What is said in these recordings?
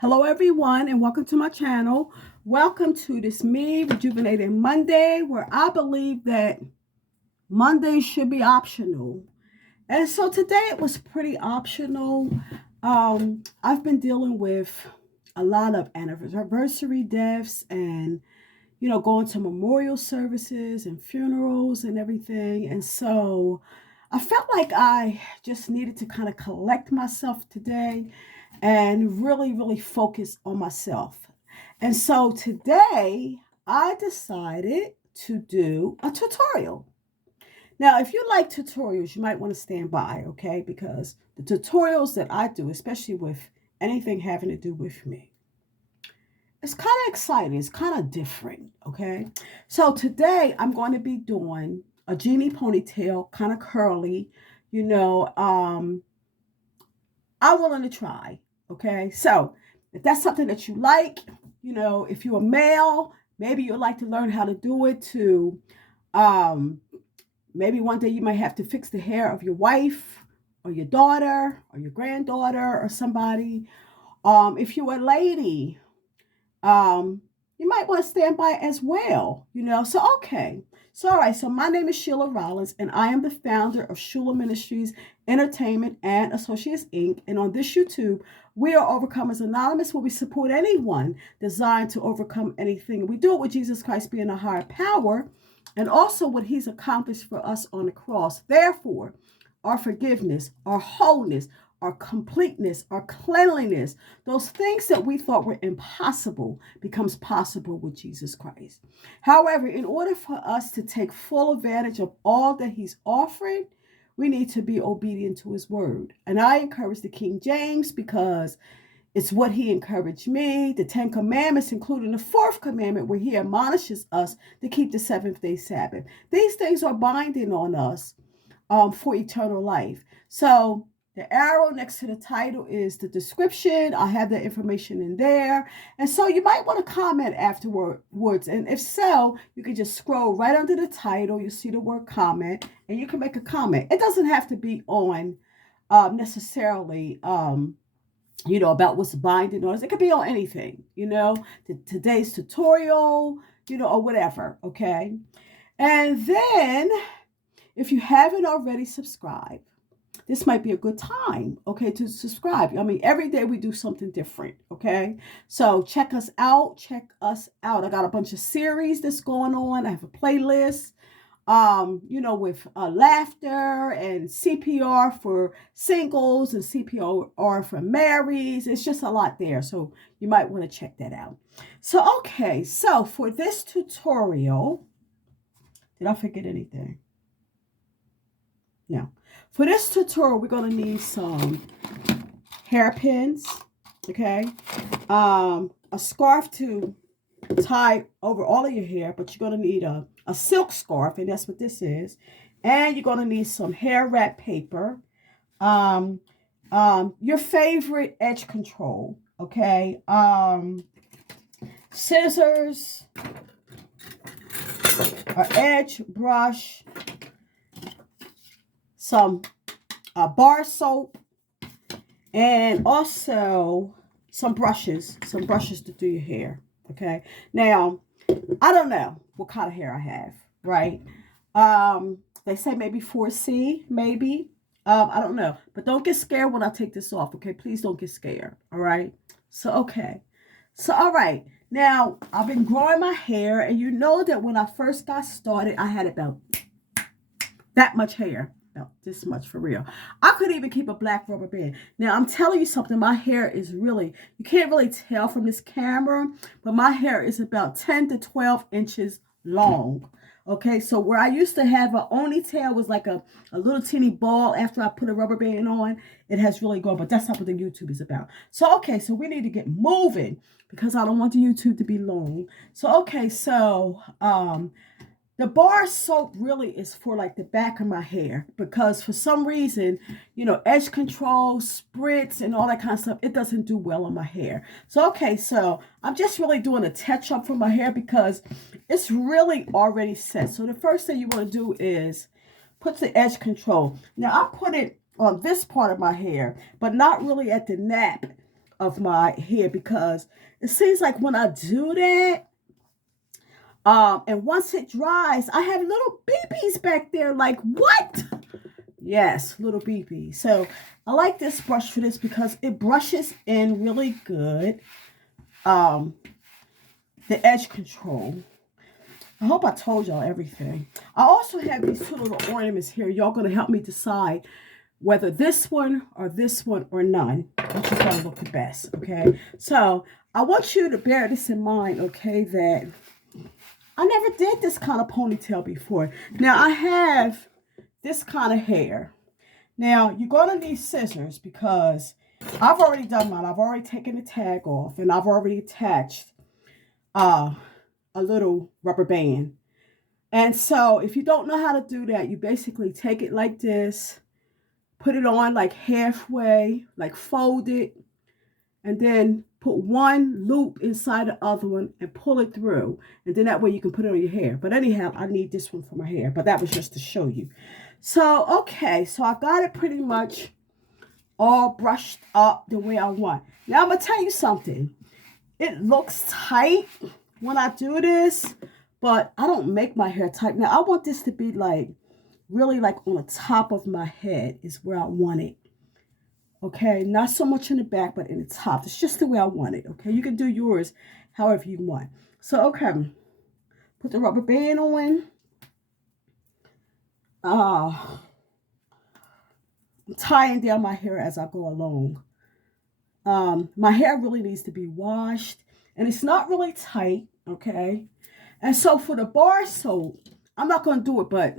Hello everyone and welcome to my channel. Welcome to this Me Rejuvenating Monday, where I believe that Mondays should be optional. And so today it was pretty optional. I've been dealing with a lot of anniversary deaths and going to memorial services and funerals and everything. And so I felt like I just needed to kind of collect myself today and really focus on myself. And so today I decided to do a tutorial. Now, if you like tutorials, you might want to stand by, okay? Because the tutorials that I do, especially with anything having to do with me, it's kind of exciting. It's kind of different, okay? So today I'm going to be doing a genie ponytail, kind of curly, you know, I'm willing to try. Okay. So if that's something that you like, if you're a male, maybe you'd like to learn how to do it to, um, maybe one day you might have to fix the hair of your wife or your daughter or your granddaughter or somebody. If you're a lady, um, you might want to stand by as well. So, okay. So, all right. So, my name is Sheila Rollins, and I am the founder of H.U.L.A Ministries, Entertainment, and Associates, Inc. And on this YouTube, we are Overcomers Anonymous, where we support anyone designed to overcome anything. We do it with Jesus Christ being a higher power and also what he's accomplished for us on the cross. Therefore, our forgiveness, our wholeness, our completeness, our cleanliness, those things that we thought were impossible becomes possible with Jesus Christ. However, in order for us to take full advantage of all that he's offering, we need to be obedient to his word. And I encourage the King James because it's what he encouraged me. The 10 Commandments, including the fourth commandment, where he admonishes us to keep the seventh-day Sabbath. These things are binding on us for eternal life. So the arrow next to the title is the description. I have the information in there. And so you might want to comment afterwards. And if so, you can just scroll right under the title. You see the word comment and you can make a comment. It doesn't have to be on necessarily about what's binding on us. It could be on anything, today's tutorial, or whatever. Okay. And then if you haven't already subscribed, this might be a good time, okay, to subscribe. I mean, every day we do something different, okay? So check us out. Check us out. I got a bunch of series that's going on. I have a playlist, with laughter and CPR for singles and CPR for marrieds. It's just a lot there. So you might want to check that out. So, okay. So for this tutorial, did I forget anything? No. For this tutorial, we're going to need some hairpins, okay? A scarf to tie over all of your hair, but you're going to need a silk scarf, and that's what this is. And you're going to need some hair wrap paper, your favorite edge control, okay? Scissors, an edge brush, some bar soap, and also some brushes to do your hair. Okay. Now, I don't know what kind of hair I have, right? They say maybe 4C, maybe. I don't know. But don't get scared when I take this off, okay? Please don't get scared. All right. So, okay. So, all right. Now, I've been growing my hair, and you know that when I first got started, I had about that much hair. No, this much for real. I couldn't even keep a black rubber band. Now, I'm telling you something. My hair is really, you can't really tell from this camera, but my hair is about 10 to 12 inches long. Okay, so where I used to have a ponytail was like a little teeny ball after I put a rubber band on, it has really grown, but that's not what the YouTube is about. So, okay, so we need to get moving because I don't want the YouTube to be long. So, okay, so, the bar soap really is for like the back of my hair because for some reason, edge control, spritz, and all that kind of stuff, it doesn't do well on my hair. So, okay, so I'm just really doing a touch up for my hair because it's really already set. So the first thing you want to do is put the edge control. Now, I put it on this part of my hair, but not really at the nap of my hair, because it seems like when I do that, and once it dries, I have little BBs back there. Like, what? Yes, little BBs. So I like this brush for this because it brushes in really good. The edge control. I hope I told y'all everything. I also have these two little ornaments here. Y'all going to help me decide whether this one or none, which is going to look the best, okay? So I want you to bear this in mind, okay, that I never did this kind of ponytail before. Now, I have this kind of hair. Now, you're going to need scissors because I've already done mine. I've already taken the tag off, and I've already attached a little rubber band. And so if you don't know how to do that, you basically take it like this, put it on like halfway, like fold it, and then put one loop inside the other one and pull it through. And then that way you can put it on your hair. But anyhow, I need this one for my hair. But that was just to show you. So, okay. So I got it pretty much all brushed up the way I want. Now I'm going to tell you something. It looks tight when I do this, but I don't make my hair tight. Now I want this to be like, really like on the top of my head is where I want it. Okay, not so much in the back, but in the top. It's just the way I want it. Okay, you can do yours however you want. So, okay, put the rubber band on. I'm tying down my hair as I go along. My hair really needs to be washed, and it's not really tight. Okay, and so for the bar soap, I'm not going to do it, but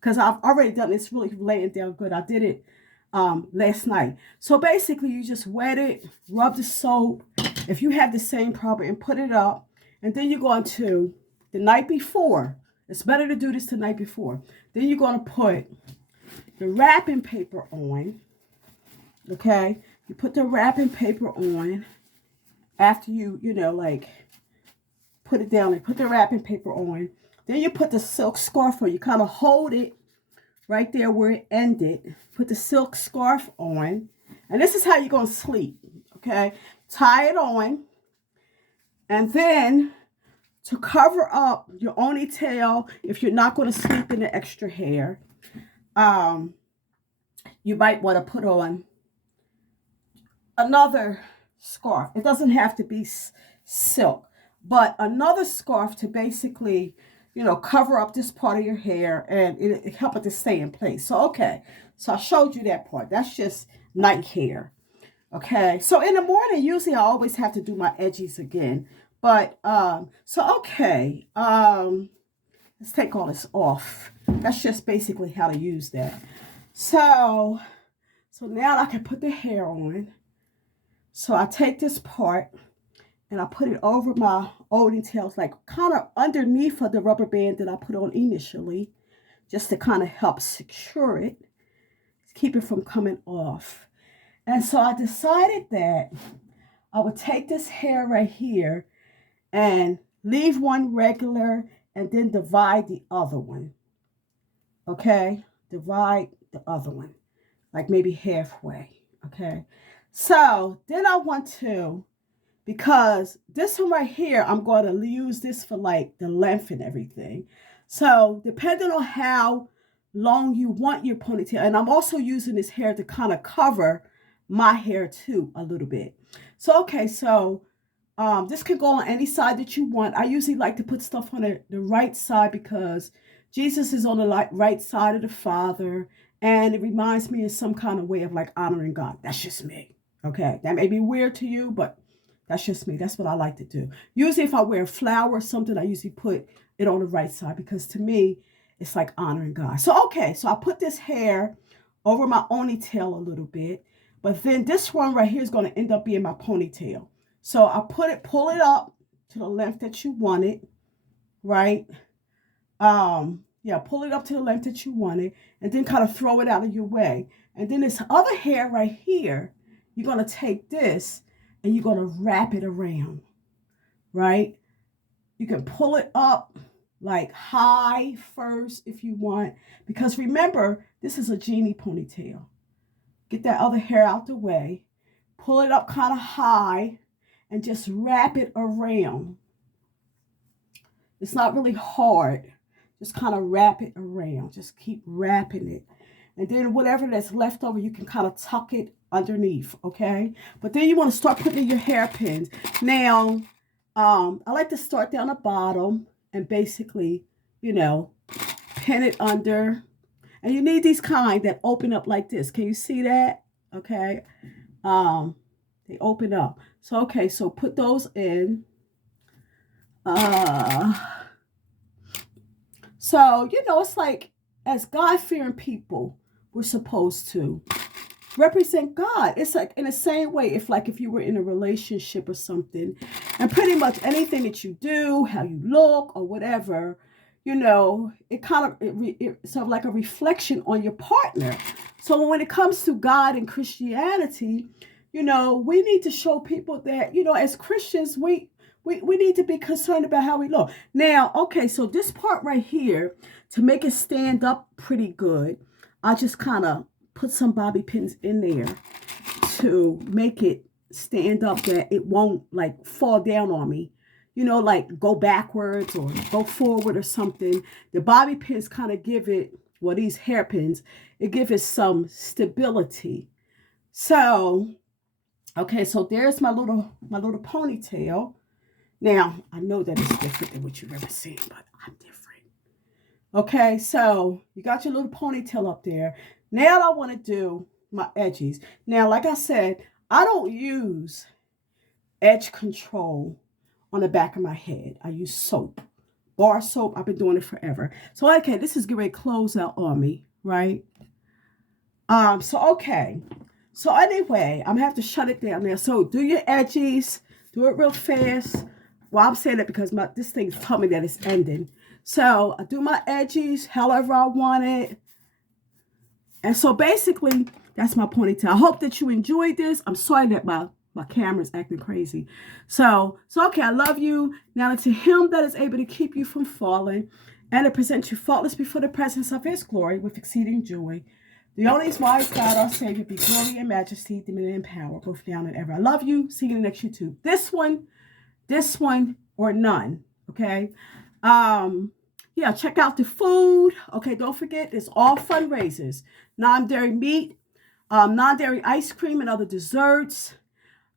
because I've already done it, it's really laying down good. I did it last night. So basically, you just wet it, rub the soap, if you have the same problem, and put it up. And then you're going to, the night before, it's better to do this the night before. Then you're going to put the wrapping paper on. Okay? You put the wrapping paper on after you like, put it down and put the wrapping paper on. Then you put the silk scarf on. You kind of hold it right there where it ended. Put the silk scarf on. And this is how you're going to sleep. Okay? Tie it on. And then to cover up your ponytail, if you're not going to sleep in the extra hair, you might want to put on another scarf. It doesn't have to be silk, but another scarf to basically, cover up this part of your hair, and it help it to stay in place. So, okay. So I showed you that part. That's just night hair. Okay. So in the morning, usually I always have to do my edges again. But, so, okay. Let's take all this off. That's just basically how to use that. So now I can put the hair on. So I take this part and I put it over my ponytails, like kind of underneath of the rubber band that I put on initially, just to kind of help secure it, keep it from coming off. And so I decided that I would take this hair right here and leave one regular and then divide the other one. Okay? Divide the other one, like maybe halfway. Okay? So then I want to, because this one right here, I'm going to use this for like the length and everything. So depending on how long you want your ponytail, and I'm also using this hair to kind of cover my hair too a little bit. So, okay, so this could go on any side that you want. I usually like to put stuff on the right side because Jesus is on the right side of the Father, and it reminds me of some kind of way of like honoring God. That's just me. Okay, that may be weird to you, but that's just me. That's what I like to do. Usually if I wear a flower or something, I usually put it on the right side because to me, it's like honoring God. So, okay, so I put this hair over my ponytail a little bit, but then this one right here is going to end up being my ponytail. So I pull it up to the length that you want it, right? Yeah, pull it up to the length that you want it, and then kind of throw it out of your way. And then this other hair right here, you're going to take this and you're going to wrap it around, right? You can pull it up like high first if you want, because remember, this is a genie ponytail. Get that other hair out the way, pull it up kind of high and just wrap it around. It's not really hard. Just kind of wrap it around. Just keep wrapping it. And then whatever that's left over, you can kind of tuck it underneath, okay? But then you want to start putting in your hairpins. Now, I like to start down the bottom and basically, you know, pin it under. And you need these kind that open up like this. Can you see that? Okay. They open up. So, okay, so put those in. So, you know, it's like as God-fearing people, we're supposed to represent God. It's like in the same way, if you were in a relationship or something, and pretty much anything that you do, how you look or whatever, you know, it's sort of like a reflection on your partner. So when it comes to God and Christianity, you know, we need to show people that, you know, as Christians, we need to be concerned about how we look. Now, okay, so this part right here, to make it stand up pretty good, I just kind of put some bobby pins in there to make it stand up that it won't like fall down on me. You know, like go backwards or go forward or something. The bobby pins kind of give it, well, these hairpins, it gives it some stability. So, okay, so there's my little ponytail. Now, I know that it's different than what you've ever seen, but I'm different. Okay, so you got your little ponytail up there. Now I want to do my edges. Now, like I said, I don't use edge control on the back of my head. I use soap. Bar soap. I've been doing it forever. So, okay, this is getting ready to close out on me, right? Okay. So, anyway, I'm going to have to shut it down now. So, do your edges. Do it real fast. Well, I'm saying that because this thing's telling me that it's ending. So, I do my edges however I want it. And so, basically, that's my ponytail. I hope that you enjoyed this. I'm sorry that my camera's acting crazy. So, okay, I love you. Now, to him that is able to keep you from falling and to present you faultless before the presence of his glory with exceeding joy. The only wise God, our Savior, be glory and majesty, dominion and power, both now and ever. I love you. See you in the next YouTube. This one, or none. Okay. Yeah, check out the food. Okay, don't forget, it's all fundraisers. Non-dairy meat, non-dairy ice cream and other desserts,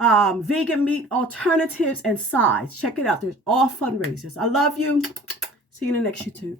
vegan meat alternatives and sides. Check it out. There's all fundraisers. I love you. See you in the next YouTube.